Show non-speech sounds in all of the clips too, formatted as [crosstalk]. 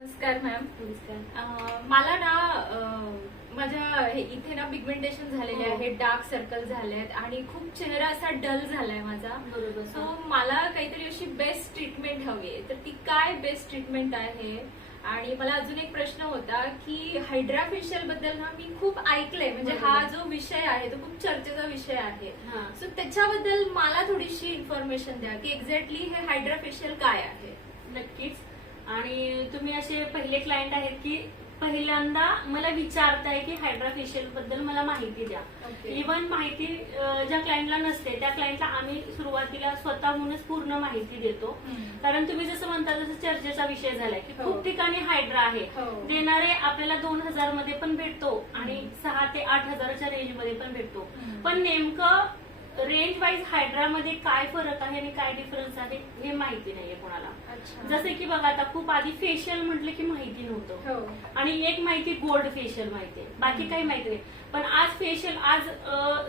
नमस्कार मॅम. नमस्कार. मला ना माझ्या इथे ना पिगमेंटेशन झालेले हो. आहे डार्क सर्कल झाले आहेत आणि खूप चेहरा असा डल झालाय माझा. बरोबर. सो मला काहीतरी अशी बेस्ट ट्रीटमेंट हवी आहे. तर ती काय बेस्ट ट्रीटमेंट आहे? आणि मला अजून एक प्रश्न होता की हायड्रा फेशियलबद्दल ना मी खूप ऐकलंय. म्हणजे हा. जो विषय आहे तो खूप चर्चेचा विषय आहे. सो त्याच्याबद्दल मला थोडीशी इन्फॉर्मेशन द्या की एक्झॅक्टली हे हायड्रा फेशियल काय आहे? नक्कीच. आणि तुम्ही असे पहिले क्लायंट आहेत की पहिल्यांदा मला विचारताय की हायड्रा फेशियलबद्दल मला माहिती द्या Okay. इव्हन माहिती ज्या क्लायंटला नसते त्या क्लायंटला आम्ही सुरुवातीला स्वतःहूनच पूर्ण माहिती देतो. कारण तुम्ही जसं म्हणता जसं चर्चेचा विषय झालाय की हो. खूप ठिकाणी हायड्रा आहे हो. देणारे आपल्याला दोन हजारमध्ये पण भेटतो आणि. सहा ते आठ हजाराच्या रेंजमध्ये पण भेटतो. पण नेमकं रेंज वाईज हायड्रामध्ये काय फरक आहे आणि काय डिफरन्स आहे हे माहिती नाहीये कोणाला. जसे की बघा आता खूप आधी फेशियल म्हटलं की माहिती नव्हतं हो आणि एक माहिती गोल्ड फेशियल माहिती आहे बाकी काही माहिती नाही पण आज फेशियल आज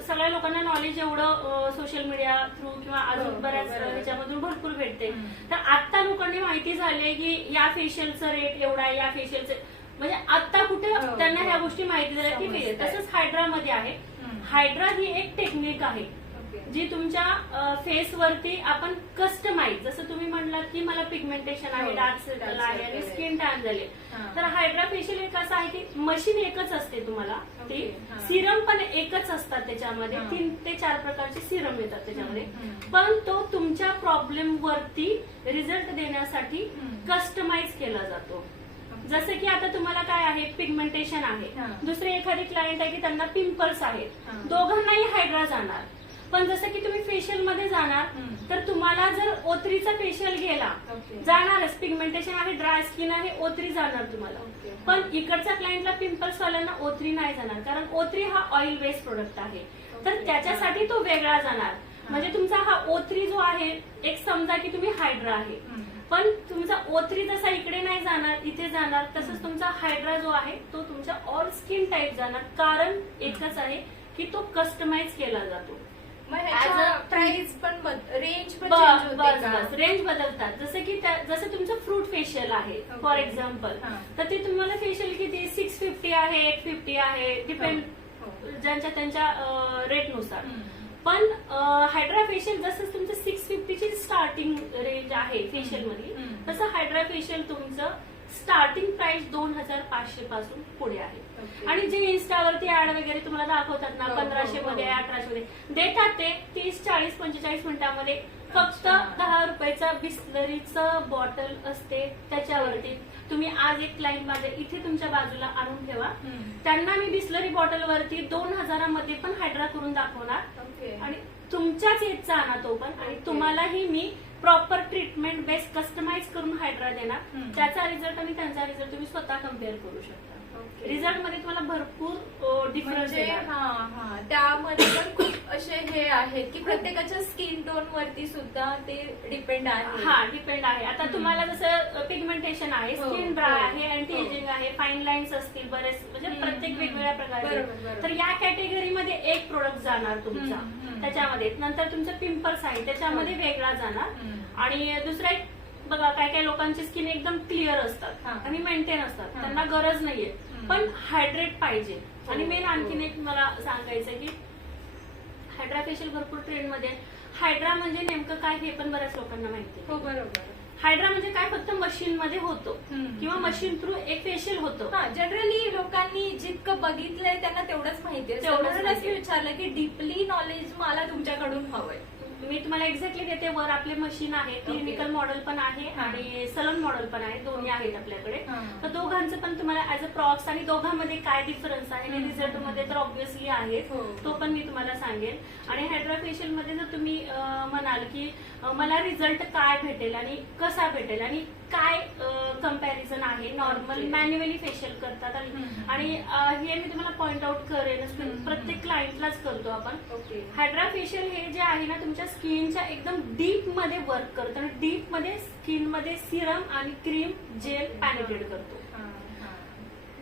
सगळ्या लोकांना नॉलेज एवढं सोशल मीडिया थ्रू किंवा हो, अजून हो, बऱ्याच बरोबर. अं, ह्याच्यामधून भरपूर भेटते. तर आता लोकांनी माहिती झाली की या फेशियलचं रेट एवढा आहे या फेशियलचं म्हणजे आता कुठे हो, त्यांना हो. ह्या गोष्टी माहिती झाल्या की. तसंच हायड्रामध्ये आहे. हायड्रा ही एक टेक्निक आहे. जी तुमच्या फेस वरती आपण कस्टमाइज जसं तुम्ही म्हणलात की मला पिगमेंटेशन आहे हो, डार्क dark सर्कल आहे आणि. स्किन टॅन झाले हा. तर हायड्रा फेशियल एक असं आहे की मशीन एकच असते तुम्हाला ती हा. सिरम पण एकच असतात त्याच्यामध्ये हा. तीन ते चार प्रकारचे सिरम येतात त्याच्यामध्ये. पण तो तुमच्या प्रॉब्लेम वरती रिझल्ट देण्यासाठी. कस्टमाइज केला जातो जसं की आता तुम्हाला काय आहे पिगमेंटेशन आहे हा. दुसरे एखादी क्लायंट आहे की त्यांना पिंपल्स आहेत हा. दोघांनाही हायड्रा जाणार पण जसं की तुम्ही फेशियलमध्ये जाणार. तर तुम्हाला जर ओत्रीचा फेशियल गेला. जाणारच पिगमेंटेशन आहे ड्राय स्किन आहे ओत्री जाणार तुम्हाला. पण इकडच्या क्लायंटला पिंपल्स वाल्यांना ओत्री नाही जाणार कारण ओत्री हा ऑइल बेस्ड प्रोडक्ट आहे तर. त्याच्यासाठी तो वेगळा जाणार म्हणजे तुमचा हा ओत्री जो आहे एक समजा की तुम्ही हायड्रा आहे. पण तुमचा ओत्री जसा इकडे नाही जाणार इथे जाणार तसंच तुमचा हायड्रा जो आहे तो तुमच्या ऑल स्किन टाईप जाणार कारण एकच आहे की तो कस्टमाइज केला जातो मग As ह्याच्या a- प्राइस पण रेंज पण बस change बस होते का? बस रेंज बदलतात जसं की त्या- जसं तुमचं फ्रूट फेशियल आहे Okay. फॉर एक्झाम्पल हा. तर ते तुम्हाला फेशियल किती सिक्स फिफ्टी आहे एट फिफ्टी आहे डिपेंड हो. ज्यांच्या त्यांच्या रेटनुसार हम्म. पण हायड्रा फेशियल जसं तुमचं सिक्स फिफ्टीची स्टार्टिंग रेंज आहे फेशियलमध्ये हम्म. तसं हायड्रा फेशियल तुमचं स्टार्टिंग प्राइस दोन हजार पाचशे पासून पुढे आहे. आणि जे इन्स्टावरती ऍड वगैरे तुम्हाला दाखवतात ना हो, हो, पंधराशे मध्ये हो. अठराशे मध्ये देतात ते तीस चाळीस पंचेचाळीस मिनिटांमध्ये फक्त. दहा रुपयाचा बिस्लरीचं बॉटल असते त्याच्यावरती तुम्ही आज एक क्लाइंट माझ्या इथे तुमच्या बाजूला आणून ठेवा. त्यांना मी बिस्लरी बॉटल वरती दोन हजारामध्ये पण हायड्रा करून दाखवणार. आणि तुमच्याच एजचा आणा तो पण आणि. तुम्हालाही मी प्रॉपर ट्रीटमेंट बेस कस्टमाइज करून हायड्रा देणार. त्याचा रिझल्ट आणि त्यांचा रिझल्ट तुम्ही स्वतः कंपेअर करू शकता. रिझल्टमध्ये तुम्हाला भरपूर डिफरन्स म्हणजे हा हा त्यामध्ये पण खूप असे हे आहेत की प्रत्येकाच्या स्किन टोन वरती सुद्धा ते डिपेंड आहे हा डिपेंड आहे आता. तुम्हाला जसं पिगमेंटेशन आहे हो, स्किन ड्राय हो, आहे अँटी हो. एजिंग आहे फाईन लाईन्स असतील बरेच म्हणजे प्रत्येक. वेगवेगळ्या प्रकारचे. तर या कॅटेगरीमध्ये एक प्रोडक्ट जाणार तुमचा. त्याच्यामध्ये नंतर तुमचं पिंपल्स आहे त्याच्यामध्ये हो. वेगळा जाणार. आणि दुसरा एक बघा काय काय लोकांची स्किन एकदम क्लिअर असतात हा. आणि मेंटेन असतात हा. त्यांना गरज नाहीये. पण हायड्रेट पाहिजे आणि हो, मेन हो. आणखीन एक मला सांगायचं की हायड्रा फेशियल भरपूर ट्रेंडमध्ये आहे. हायड्रा म्हणजे नेमकं काय हे पण बऱ्याच लोकांना माहिती आहे. हो बरोबर हायड्रा म्हणजे काय फक्त मशीन मध्ये होतो. किंवा मशीन थ्रू एक फेशियल होतं हा जनरली लोकांनी जितकं बघितलंय त्यांना तेवढंच माहिती आहे तेवढंच आहे. विचारलं की डीपली नॉलेज मला तुमच्याकडून हवंय मी तुम्हाला एक्झॅक्टली देते वर आपले मशीन आहे क्लिनिकल मॉडेल पण आहे. आणि सलून मॉडेल पण आहे दोन्ही आहेत आपल्याकडे. तर दोघांचं पण तुम्हाला ऍज अ प्रॉक्स आणि दोघांमध्ये काय डिफरन्स आहे. रिझल्टमध्ये तर ऑब्व्हियसली आहे हो. तो पण मी तुम्हाला सांगेन आणि हायड्रा फेशियलमध्ये जर तुम्ही म्हणाल की मला रिझल्ट काय भेटेल आणि कसा भेटेल आणि काय कंपॅरिझन आहे नॉर्मल. मॅन्युअली फेशियल करतात आणि- हे मी तुम्हाला पॉइंट आउट करेनच हम्म. प्रत्येक क्लायंटलाच करतो आपण ओके हायड्रा फेशियल हे जे आहे ना तुमच्या स्किनच्या एकदम डीपमध्ये वर्क करतं आणि डीपमध्ये स्किनमध्ये सिरम आणि क्रीम जेल पॅनिटेड करतो.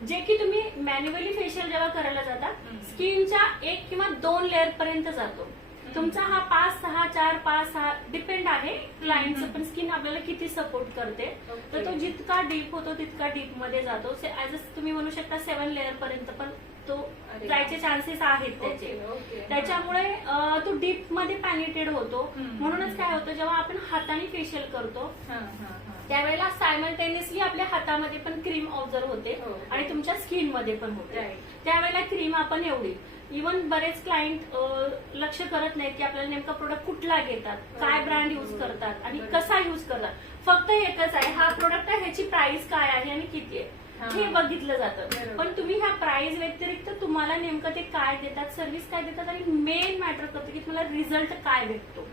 जे की तुम्ही मॅन्युअली फेशियल जेव्हा करायला जाता. स्किनच्या एक किंवा दोन लेअर पर्यंत जातो तुमचा हा पाच सहा चार पाच सहा डिपेंड आहे क्लायंटचं पण स्किन आपल्याला किती सपोर्ट करते. तर तो जितका डीप होतो तितका डीपमध्ये जातो ऍज तुम्ही म्हणू शकता सेव्हन लेअर पर्यंत पण तो जायचे चान्सेस आहेत त्याचे. त्याच्यामुळे तो डीपमध्ये पॅनिटेड होतो. म्हणूनच काय होतं जेव्हा आपण हाताने फेशियल करतो हा, हा, हा. त्यावेळेला सायमल्टेनियसली आपल्या हातामध्ये पण क्रीम ऑब्झर्व होते हो. आणि तुमच्या स्किनमध्ये पण होते. त्यावेळेला क्रीम आपण एवढी इवन बरेच क्लायंट लक्ष करत नाहीत की आपल्याला नेमका प्रोडक्ट कुठला घेतात काय हो. ब्रँड युज करतात आणि. कसा युज करतात फक्त एकच आहे हा प्रोडक्ट आहे ह्याची प्राइस काय आहे आणि किती आहे हा. हे बघितलं जातं. पण तुम्ही ह्या प्राइस व्यतिरिक्त तुम्हाला नेमकं ते काय देतात सर्व्हिस काय देतात आणि मेन मॅटर करतं की तुम्हाला रिझल्ट काय भेटतो.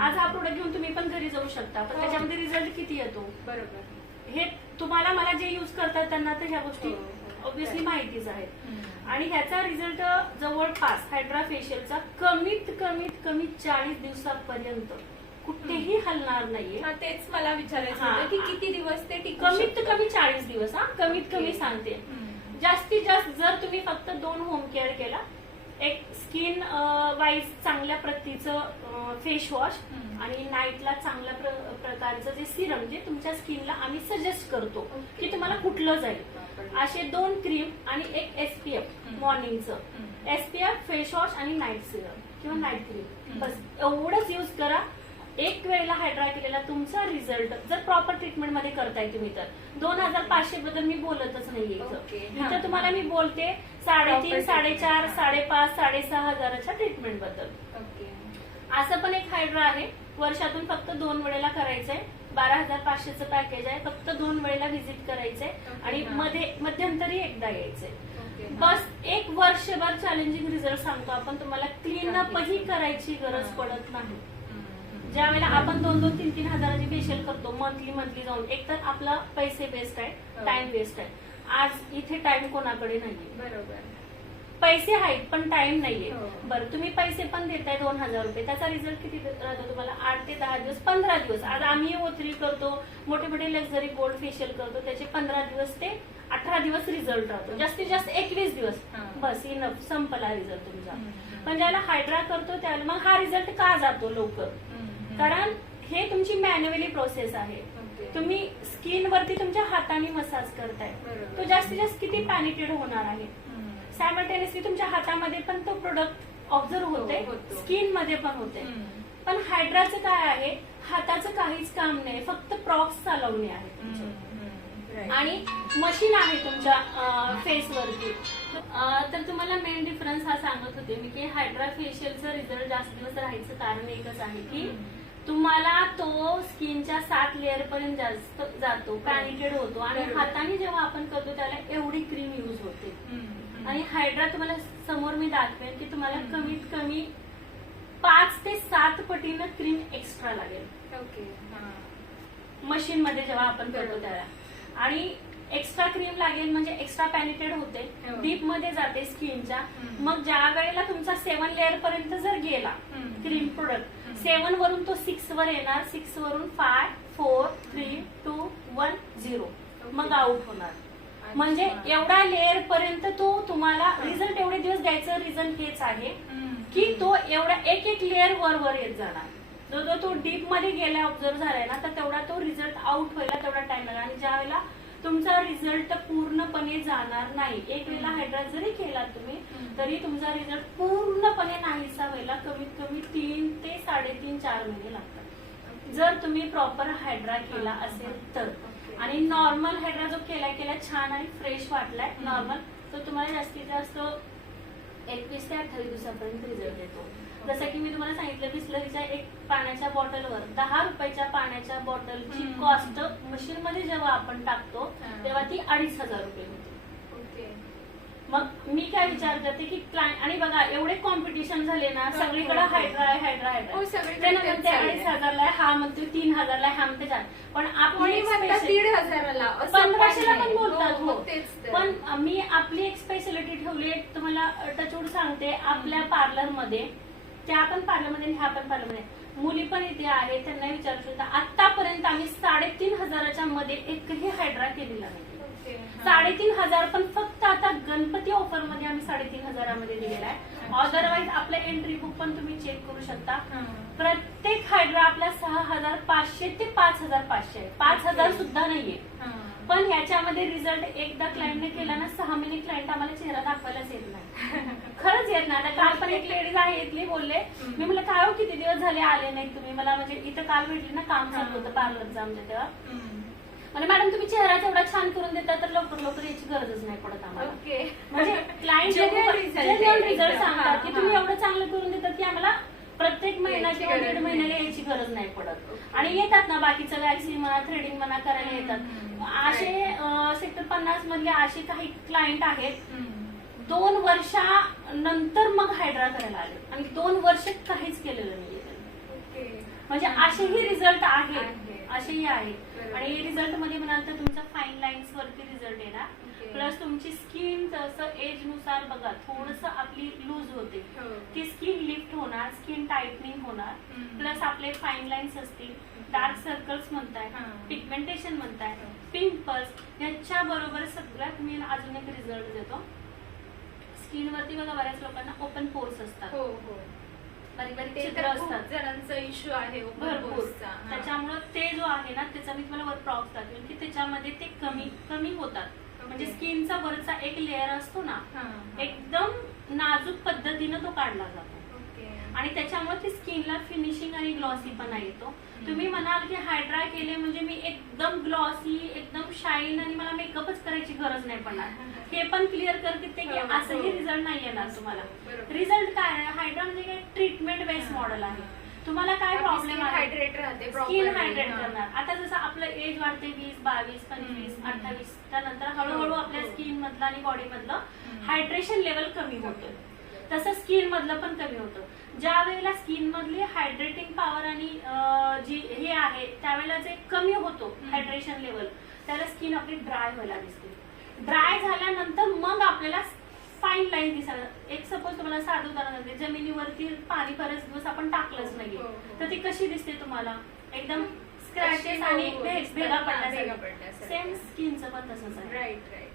आज हा प्रोडक्ट घेऊन तुम्ही पण घरी जाऊ शकता पण हो. त्याच्यामध्ये रिझल्ट किती येतो बरोबर हे तुम्हाला मला जे युज करतात त्यांना तर ह्या गोष्टी हो, हो. ऑब्व्हियसली माहितीच आहेत. आणि ह्याचा रिझल्ट जवळपास हायड्रा फेशियलचा कमीत कमीत कमी चाळीस दिवसापर्यंत कुठेही हलणार नाहीये हा, तेच मला विचारायचं. होतं की किती दिवस ते टिकू कमीत? कमी चाळीस दिवस हा कमीत. कमी सांगते. जास्तीत जास्त जर तुम्ही फक्त दोन होम केअर केला एक स्किन वाईज चांगल्या प्रतीचं फेस वॉश. आणि नाईटला चांगल्या प्र- प्रकारचं जे सिरम जे तुमच्या स्किनला आम्ही सजेस्ट करतो. की तुम्हाला कुठलं जाईल. असे दोन क्रीम आणि एक एसपीएफ. मॉर्निंगचं. एसपीएफ फेस वॉश आणि नाईट सिरम किंवा नाईट क्रीम. बस एवढंच यूज करा एक वेळेला हायड्रा केलेला तुमचा रिझल्ट जर प्रॉपर ट्रीटमेंटमध्ये करताय तुम्ही तर दोन हजार पाचशे बद्दल मी बोलतच नाहीये ओके. इथं तुम्हाला मी बोलते साडेतीन. साडेचार. साडेपाच साडेसहा हजाराच्या ट्रीटमेंटबद्दल असं पण एक हायड्रा आहे वर्षातून फक्त दोन वेळेला करायचंय बारा हजार पाचशेचं पॅकेज आहे फक्त दोन वेळेला व्हिजिट करायचंय आणि. मध्ये मध्यंतरी एकदा यायचंय. बस एक वर्षभर चॅलेंजिंग रिझल्ट सांगतो आपण तुम्हाला क्लीन अप ही करायची गरज. पडत नाही. ज्या वेळेला आपण दोन दोन तीन तीन हजाराची फेशियल करतो मंथली मंथली जाऊन एक तर आपला पैसे वेस्ट आहे हो. टाइम वेस्ट आहे. आज इथे टाइम कोणाकडे नाहीये. बरोबर. पैसे आहेत पण टाइम नाहीये. हो. बरं तुम्ही पैसे पण देताय दोन हजार रुपये. त्याचा रिझल्ट किती राहतो तुम्हाला? आठ ते दहा दिवस पंधरा दिवस. आज आम्ही ओथरी करतो मोठे मोठे लक्झरी गोल्ड फेशियल करतो त्याचे पंधरा दिवस ते अठरा दिवस रिझल्ट राहतो. जास्तीत जास्त एकवीस दिवस. हा. बस इनफ संपला रिझल्ट तुमचा. पण ज्याला हायड्रा करतो त्यावेळेला मग हा रिझल्ट का जातो लवकर. कारण हे तुमची मॅन्युअली प्रोसेस आहे. तुम्ही स्किन वरती तुमच्या हाताने मसाज करताय. तो जास्तीत जास्त किती पॅनिटेड होणार आहे. सायमल्टेनियसली तुमच्या हातामध्ये पण तो प्रोडक्ट ऑब्झर्व होते. स्किनमध्ये पण होते. पण हायड्राचं काय आहे हाताचं काहीच काम नाही फक्त प्रॉक्स चालवणे आहे. आणि मशीन आहे तुमच्या फेसवरती तर तुम्हाला मेन डिफरन्स हा सांगत होते मी की हायड्रा फेशियलचं रिझल्ट जास्त दिवस राहायचं कारण एकच आहे की तुम्हाला तो स्किनच्या सात लेअर पर्यंत जास्त जातो पॅनिटेड होतो आणि. हाताने जेव्हा आपण करतो त्याला एवढी क्रीम युज होते. आणि हायड्रा तुम्हाला समोर मी दाखवेन की तुम्हाला. कमीत कमी पाच ते सात पटीनं क्रीम एक्स्ट्रा लागेल ओके हा. मशीन मध्ये जेव्हा आपण करतो. त्याला आणि एक्स्ट्रा क्रीम लागेल म्हणजे एक्स्ट्रा पॅनिटेड होते हो. डीपमध्ये जाते स्किनच्या. मग ज्या वेळेला तुमचा सेव्हन लेअर पर्यंत जर गेला. क्रीम प्रोडक्ट सेव्हन वरून तो सिक्स वर येणार सिक्स वरून five four three two one zero. मग आउट होणार म्हणजे. एवढा लेअर पर्यंत तो तुम्हाला रिझल्ट एवढे दिवस द्यायचं रिझन हेच आहे. की तो एवढा एक एक लेअर वर वर येत जाणार जो जो तो डीपमध्ये गेला ऑब्झर्व झालाय ना तर तेवढा तो रिझल्ट आउट व्हायला तेवढा टाइम लागणार आणि ज्या वेळेला तुमचा रिझल्ट पूर्णपणे जाणार नाही. एक वेळेला हायड्रा जरी केला तुम्ही. तरी तुमचा रिझल्ट पूर्णपणे नाहीसा व्हायला कमीत कमी तीन ते साडेतीन चार महिने लागतात. जर तुम्ही प्रॉपर हायड्रा केला असेल तर. आणि नॉर्मल हायड्रा जो केला केला छान आणि फ्रेश वाटलाय. नॉर्मल तर तुम्हाला जास्तीत जास्त एकवीस ते अठ्ठावीस दिवसापर्यंत रिझल्ट येतो जसं की मी तुम्हाला सांगितलं बिस्लरीच्या एक पाण्याच्या बॉटलवर दहा रुपयाच्या पाण्याच्या बॉटलची हम्म. कॉस्ट मशीन मध्ये जेव्हा आपण टाकतो हा. तेव्हा ती अडीच हजार रुपये होते ओके मग मी काय विचार करते की क्लायंट आणि बघा एवढे कॉम्पिटिशन झाले ना हो, सगळीकडे हो. हायड्रा आहे हायड्रा हो, हायड्रा सगळीकडे त्यानं तेच म्हणते. अडीच हजारला आहे, हा म्हणतो तीन हजारला आहे, हा म्हणते चार पण कोणी म्हणतात special- दीड हजाराला असं पंधराशेला पण नाही. बोलतात हो, हो हो, तेच तर. पण मी आपली एक स्पेशालिटी ठेवली आहे तुम्हाला टचवूड सांगते आपल्या पार्लरमध्ये त्या पण पार्लरमध्ये आणि ह्या पण पार्लरमध्ये मुली पण इथे आहे त्यांना विचारू शकता आतापर्यंत आम्ही साडेतीन हजाराच्या मध्ये एकही हायड्रा केलेला नाही. साडेतीन हजार पण फक्त आता गणपती ऑफरमध्ये आम्ही साडेतीन हजारामध्ये दिलेला आहे अदरवाईज आपलं एंट्री बुक पण तुम्ही चेक करू शकता. प्रत्येक हायड्रा आपला सहा हजार पाचशे ते पाच हजार पाचशे आहे पाच हजार. सुद्धा नाहीये. पण ह्याच्यामध्ये रिझल्ट एकदा क्लायंटने केला ना सहा महिने क्लायंट आम्हाला चेहरा दाखवायलाच येत नाही खरंच येत नाही आता काल पण एक लेडीज आहे इथली बोलले. मी म्हणलं काय हो किती दिवस झाले आले नाही तुम्ही मला म्हणजे इथं काल भेटली ना काम चालू होतं पार्लरचं आमच्या तेव्हा. म्हणजे मॅडम तुम्ही चेहरा तेवढा छान करून देता तर लवकर लवकर याची गरजच नाही पडत आम्हाला म्हणजे [laughs] क्लायंट. रिझल्ट. सांगतात की तुम्ही. एवढं चांगलं करून देतात की आम्हाला प्रत्येक महिना किंवा दीड नाही. महिन्याला यायची गरज नाही पडत. आणि येतात ना बाकीचं वॅक्सिन म्हणा थ्रेडिंग म्हणा करायला येतात. असे सेक्टर पन्नास मधले असे काही क्लायंट आहेत. दोन वर्षानंतर मग हायड्रा करायला आले आणि दोन वर्ष काहीच केलेलं. ओके म्हणजे असेही रिझल्ट आहेत आहे. असेही आहेत. आणि रिझल्टमध्ये म्हणाल तर तुमचा फाईन लाईन्स वरती रिझल्ट येणार. प्लस तुमची स्किन तसं एजनुसार बघा थोडस आपली लूज होते हो. ती स्किन लिफ्ट होणार स्किन टाईटनिंग होणार. प्लस आपले फाईन लाईन्स असतील डार्क सर्कल्स म्हणताय. पिगमेंटेशन म्हणताय हो. पिंपल्स याच्या बरोबर सगळ्यात मी अजून एक रिझल्ट देतो स्किन वरती बघा बऱ्याच लोकांना ओपन पोर्स असतात हो हो जणांचा इश्यू आहे भरपूर. त्याच्यामुळं ते जो आहे ना त्याचा मी तुम्हाला वर प्रॉक्स दाखवेन की त्याच्यामध्ये ते कमी कमी होतात म्हणजे. स्किनचा वरचा एक लेअर असतो ना. एकदम नाजूक पद्धतीनं तो काढला जातो. आणि त्याच्यामुळे ती स्किनला फिनिशिंग आणि ग्लॉसी पण येतो तुम्ही म्हणाल की हायड्रा केले म्हणजे मी एकदम ग्लॉसी एकदम शाईन आणि मला मेकअपच करायची गरज नाही पडणार [laughs] हे पण क्लिअर करते ते की हो, हो. असंही रिझल्ट नाही येणार तुम्हाला. रिझल्ट काय आहे हायड्रा म्हणजे काय ट्रीटमेंट बेस्ड मॉडेल आहे तुम्हाला काय प्रॉब्लेम hydrate राहते स्किन. हायड्रेट हा. करणार आता जसं आपलं एज वाढते वीस बावीस पंचवीस. अठ्ठावीस त्यानंतर हळूहळू हो, आपल्या हो. स्किन मधलं आणि बॉडी मधलं. हायड्रेशन लेवल कमी होतं तसं स्किन मधलं पण कमी होतं ज्या वेळेला स्किन मधली हायड्रेटिंग पॉवर आणि जी हे आहे त्यावेळेला जे कमी होतो. हायड्रेशन लेवल त्याला स्किन आपली ड्राय व्हायला दिसते ड्राय झाल्यानंतर मग आपल्याला फाईन लाईन दिसायला. एक सपोज तुम्हाला साधं उदाहरण देते जमिनीवरती पाणी बरेच दिवस आपण टाकलंच नाहीये. हो, हो. तर ती कशी दिसते तुम्हाला? एकदम स्क्रॅचेस हो, आणि भेगा. सेम स्किनचं पण तसंच आहे. राईट राईट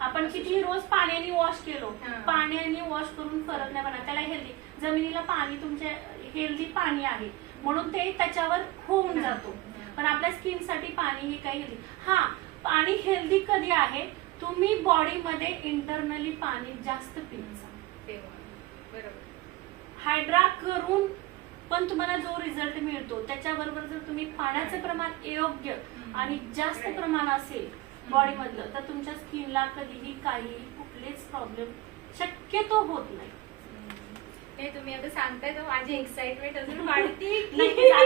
आपण किती रोज पाण्याने वॉश केलो. पाण्याने वॉश करून फरक नाही पडणार. त्याला हेल्दी जमिनीला पाणी तुमच्या हेल्दी पाणी आहे. म्हणून ते त्याच्यावर होऊन. जातो. पण आपल्या स्किनसाठी पाणी हे काही हेल्दी हा पाणी हेल्दी कधी आहे? तुम्ही बॉडीमध्ये इंटरनली पाणी जास्त पिण्याचा. हायड्रा करून पण तुम्हाला जो रिझल्ट मिळतो त्याच्याबरोबर जर तुम्ही पाण्याचं प्रमाण योग्य. आणि जास्त. प्रमाण असेल बॉडी मधलं तर तुमच्या स्किनला कधीही काही कुठलेच प्रॉब्लेम शक्यतो होत नाही. हे तुम्ही आता सांगताय तर माझी एक्साइटमेंट अजून वाढती. [laughs]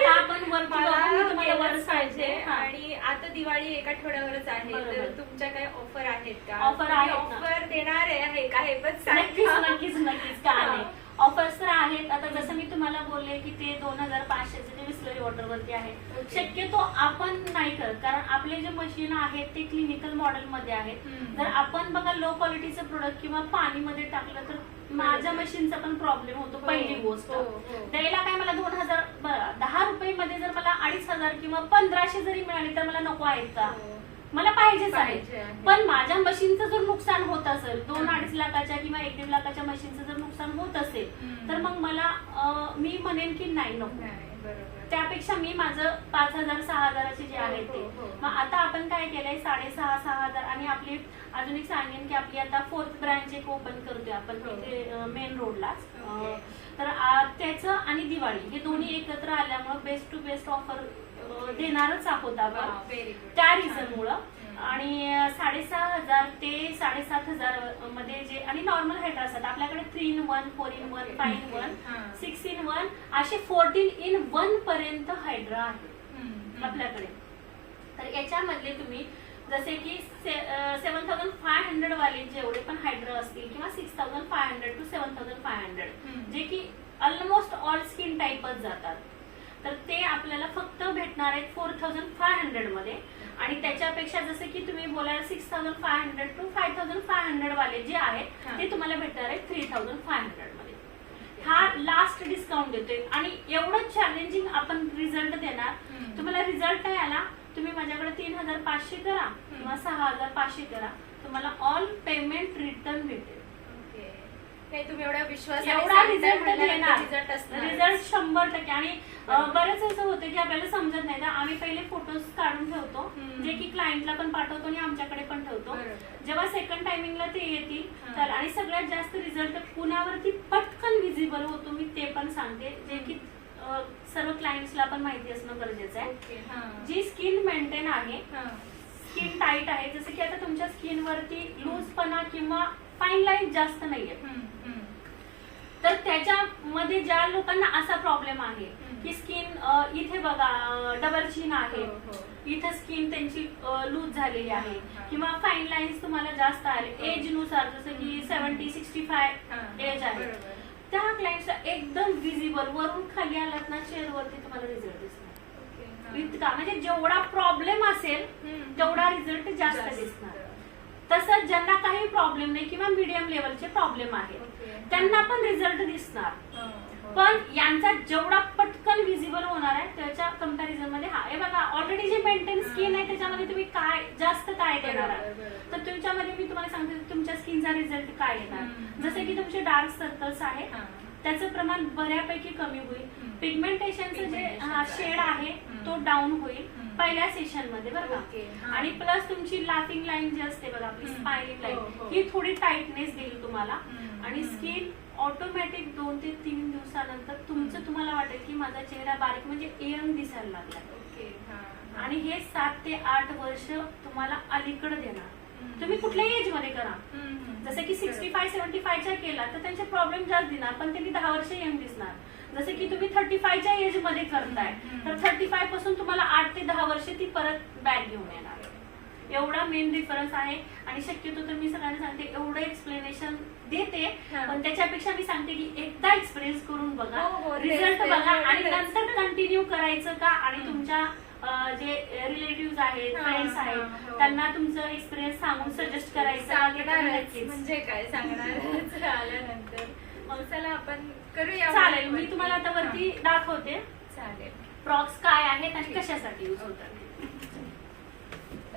आपण वरती मला बघू, मी तुम्हाला वर केलंच सांगते. पाहिजे हा. आणि आता दिवाळी एका आठवड्यावरच आहे बरोबर. तर तुमच्या काही ऑफर आहेत का Offer आहेत ना. ऑफर देणार आहे का हे पण नक्कीच सांगा. नक्कीच नक्कीच का हा. नाही ऑफर्स तर आहेत आता जसं मी तुम्हाला बोलले की ते दोन हजार पाचशेचे जे बिस्लरी वॉटर वरती आहे Okay. शक्यतो आपण नाही करत कारण आपले जे मशीन आहेत ते क्लिनिकल मॉडेल मध्ये आहेत हम्म. जर आपण बघा लो क्वालिटीचं प्रोडक्ट किंवा पाणीमध्ये टाकलं तर माझ्या मशीनचा पण प्रॉब्लेम होतो हो, पहिली गोष्ट हो, हो. द्यायला काय मला दोन हजार बरं दहा रुपये मध्ये जर मला अडीच हजार किंवा पंधराशे जरी मिळाली तर मला नको आहेत का. मला पाहिजेच पाहिजे आहे आहे. पण माझ्या मशीनचं जर नुकसान होत असेल दोन. अडीच लाखाच्या किंवा एक दीड लाखाच्या मशीनचं जर नुकसान होत असेल. तर मग मला मी म्हणेन की नाही नको. त्यापेक्षा मी माझं पाच हजार सहा हजाराचे जे हो, आहेत ते. मग आता आपण काय केलंय साडेसहा सहा हजार आणि आपली अजून एक सांगेन की आपली आता फोर्थ ब्रांच एक ओपन करतोय आपण हो. मेन रोडलाच ओके. तर त्याचं आणि दिवाळी हे दोन्ही एकत्र आल्यामुळे बेस्ट टू बेस्ट ऑफर. देणारच आहोत आपण. त्या छान. रिझन मुळे हम्म. आणि साडेसहा हजार ते साडेसात हजारमध्ये जे आणि नॉर्मल हायड्रा असतात आपल्याकडे three in one four in one. Five in one हा. सिक्स इन वन असे फोर्टीन इन वन पर्यंत हायड्रा आहे. आपल्याकडे तर याच्यामधले तुम्ही जसे की सेवन थाउजंड फाय हंड्रेड वाले जेवढे पण हायड्रा असतील किंवा six thousand five hundred to seven thousand five hundred. जे की ऑलमोस्ट ऑल स्किन टाईपच जातात तर ते आपल्याला फक्त भेटणार आहेत फोर थाउजंड फाय हंड्रेडमध्ये आणि त्याच्यापेक्षा जसे की तुम्ही बोलाल six thousand five hundred to five thousand five hundred वाले जे आहेत. ते तुम्हाला भेटणार आहेत थ्री थाउजंड फाय हंड्रेडमध्ये हा लास्ट डिस्काउंट देतोय आणि एवढं चॅलेंजिंग आपण रिझल्ट देणार. तुम्हाला रिझल्ट नाही आला तुम्ही माझ्याकडे तीन हजार पाचशे करा. किंवा सहा हजार पाचशे करा. तुम्हाला ऑल पेमेंट रिटर्न भेटेल. हे तुम्ही एवढ्या विश्वास एवढा रिझल्ट देणार रिझल्ट असणार. रिझल्ट शंभर टक्के. आणि बरेच असं होतं की आपल्याला समजत नाही. तर आम्ही पहिले फोटोज काढून ठेवतो. जे की क्लायंटला पण पाठवतो आणि आमच्याकडे पण ठेवतो. जेव्हा सेकंड टायमिंगला ते येतील. तर आणि सगळ्यात जास्त रिझल्ट पुण्यावरती पटकन विजिबल होतो मी ते पण सांगते. जे की सर्व क्लायंट्सला पण माहिती असणं गरजेचं आहे. हा. जी स्किन मेंटेन आहे स्किन टाईट आहे जसं की आता तुमच्या स्किन वरती लूजपणा किंवा फाईन लाईन जास्त नाहीये. तर त्याच्यामध्ये ज्या लोकांना असा प्रॉब्लेम आहे. की स्किन इथे बघा डबल चिन आहे हो, हो. इथं स्किन त्यांची लूज झालेली आहे. किंवा फाईन लाईन्स तुम्हाला जास्त आले. एजनुसार जसं की. सेव्हन्टी सिक्स्टी फाय एज आहे. त्या क्लायंटला एकदम विजिबल वरून खाली आलात ना चेअर वरती तुम्हाला रिझल्ट हा. इतका म्हणजे जेवढा प्रॉब्लेम असेल. तेवढा रिझल्ट जास्त. दिसणार तसंच ज्यांना काही प्रॉब्लेम नाही किंवा मीडियम लेवलचे प्रॉब्लेम आहेत. त्यांना पण रिझल्ट दिसणार हो, हो. पण यांचा जेवढा पटकन विजिबल होणार आहे त्याच्या कंपॅरिझनमध्ये हा हे बघा ऑलरेडी जे मेंटेन स्किन आहे त्याच्यामध्ये तुम्ही काय जास्त काय देणार. तर तुमच्यामध्ये मी तुम्हाला सांगते तुमच्या स्किनचा रिझल्ट काय येणार. जसे की तुमचे डार्क सर्कल्स आहे. त्याचं प्रमाण बऱ्यापैकी कमी होईल. पिगमेंटेशनचं जे शेड आहे. तो डाऊन होईल. पहिल्या सेशनमध्ये बरं का. आणि प्लस तुमची लाफिंग लाईन जी असते बघा आपली हम्म. स्माइलिंग हो, लाईन हो. ही थोडी टाइटनेस देईल तुम्हाला. आणि. स्किन ऑटोमॅटिक दोन ते तीन दिवसानंतर तुमचं तुम्हाला वाटेल की माझा चेहरा बारीक म्हणजे यंग दिसायला लागला ओके. आणि हे सात ते आठ वर्ष तुम्हाला अलीकडे देणार. तुम्ही कुठल्याही एजमध्ये करा. जसं की सिक्स्टी फाय सेव्हन्टी फायच्या केला तर त्यांचे प्रॉब्लेम जास्त दिणार पण त्यांनी दहा वर्ष यंग दिसणार जसं की तुम्ही थर्टी फायच्या एजमध्ये करताय. तर थर्टी फायपासून तुम्हाला आठ ते दहा वर्ष ती परत बॅक घेऊन येणार एवढा मेन डिफरन्स आहे आणि शक्यतो तर मी सगळ्यांना सांगते एवढं एक्सप्लेनेशन देते हा. पण त्याच्यापेक्षा मी सांगते की एकदा एक्सपिरियन्स करून बघा हो, हो, रिझल्ट तेच, बघा. आणि नंतर कंटिन्यू करायचं का आणि. तुमच्या जे रिलेटिव्ह आहेत हा, फ्रेंड्स हा, आहेत हो. त्यांना तुमचं एक्सपिरियन्स सांगून सजेस्ट करायचं. म्हणजे काय सांगणारच [laughs] आल्यानंतर मग चला आपण करूया चालेल मी. तुम्हाला आता वरती दाखवते. चालेल. प्रॉक्स काय आहेत आणि कशासाठी यूज होतात?